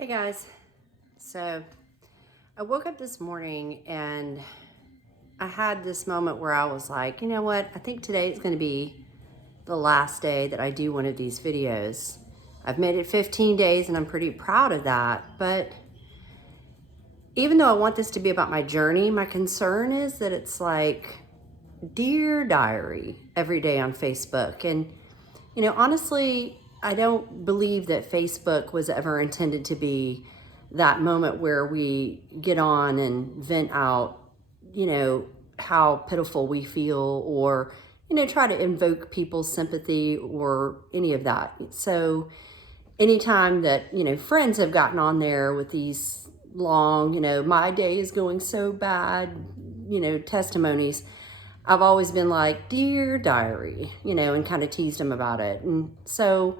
Hey guys, so I woke up this morning and I had this moment where I was like, you know what, I think today is going to be the last day that I do one of these videos. I've made it 15 days and I'm pretty proud of that, but even though I want this to be about my journey, my concern is that it's like Dear Diary every day on Facebook. And, honestly, I don't believe that Facebook was ever intended to be that moment where we get on and vent out, how pitiful we feel or, try to invoke people's sympathy or any of that. So anytime that, friends have gotten on there with these long, my day is going so bad, testimonies, I've always been like, Dear Diary, and kind of teased them about it. And so,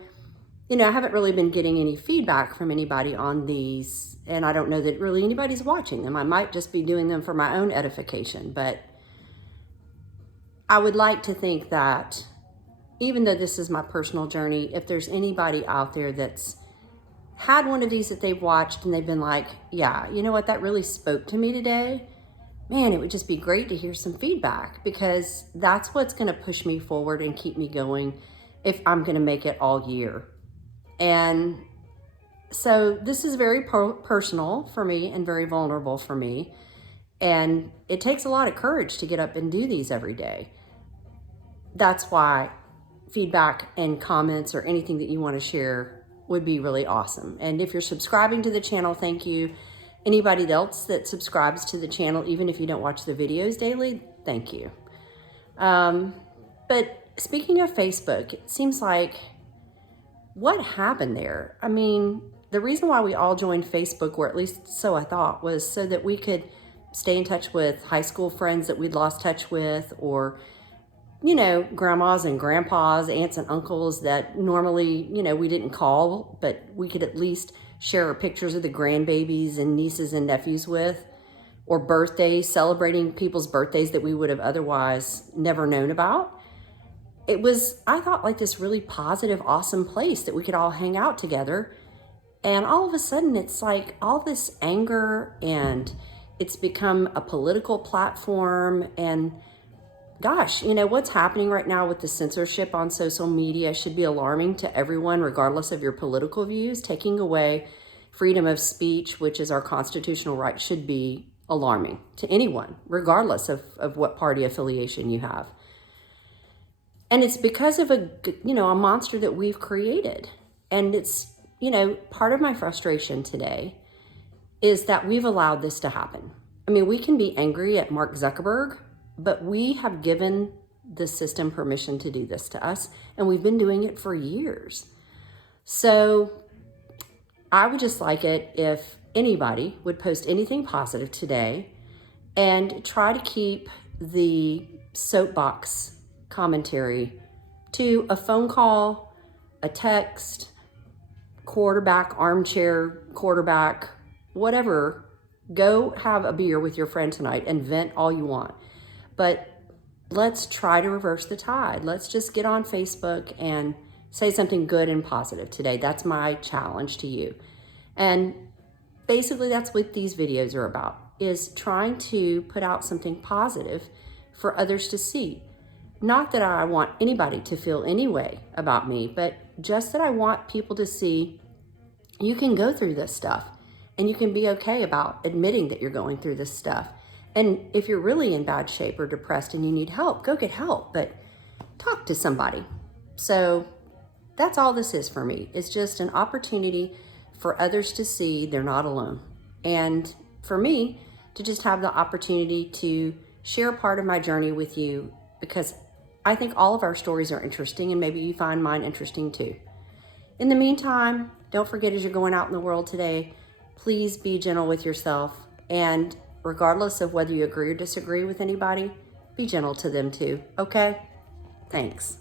I haven't really been getting any feedback from anybody on these, and I don't know that really anybody's watching them. I might just be doing them for my own edification, but I would like to think that even though this is my personal journey, if there's anybody out there that's had one of these that they've watched and they've been like, yeah, you know what, that really spoke to me today, man, it would just be great to hear some feedback, because that's what's going to push me forward and keep me going if I'm going to make it all year. And so this is very personal for me and very vulnerable for me. And it takes a lot of courage to get up and do these every day. That's why feedback and comments or anything that you want to share would be really awesome. And if you're subscribing to the channel, thank you. Anybody else that subscribes to the channel, even if you don't watch the videos daily, thank you. But speaking of Facebook, it seems like what happened there? I mean, the reason why we all joined Facebook, or at least so I thought, was so that we could stay in touch with high school friends that we'd lost touch with, or, grandmas and grandpas, aunts and uncles that normally, we didn't call, but we could at least share pictures of the grandbabies and nieces and nephews with, or birthdays, celebrating people's birthdays that we would have otherwise never known about. It was, I thought, like this really positive, awesome place that we could all hang out together. And all of a sudden, it's like all this anger, and it's become a political platform. And gosh, what's happening right now with the censorship on social media should be alarming to everyone, regardless of your political views. Taking away freedom of speech, which is our constitutional right, should be alarming to anyone, regardless of what party affiliation you have. And it's because of a monster that we've created. And it's, part of my frustration today is that we've allowed this to happen. I mean, we can be angry at Mark Zuckerberg, but we have given the system permission to do this to us, and we've been doing it for years. So I would just like it if anybody would post anything positive today and try to keep the soapbox commentary to a phone call, a text, armchair quarterback, whatever. Go have a beer with your friend tonight and vent all you want. But let's try to reverse the tide. Let's just get on Facebook and say something good and positive today. That's my challenge to you. And basically that's what these videos are about, is trying to put out something positive for others to see. Not that I want anybody to feel any way about me, but just that I want people to see you can go through this stuff and you can be okay about admitting that you're going through this stuff. And if you're really in bad shape or depressed and you need help, go get help, but talk to somebody. So that's all this is for me. It's just an opportunity for others to see they're not alone. And for me to just have the opportunity to share a part of my journey with you, because I think all of our stories are interesting, and maybe you find mine interesting too. In the meantime, don't forget, as you're going out in the world today, please be gentle with yourself. And regardless of whether you agree or disagree with anybody, be gentle to them too, okay? Thanks.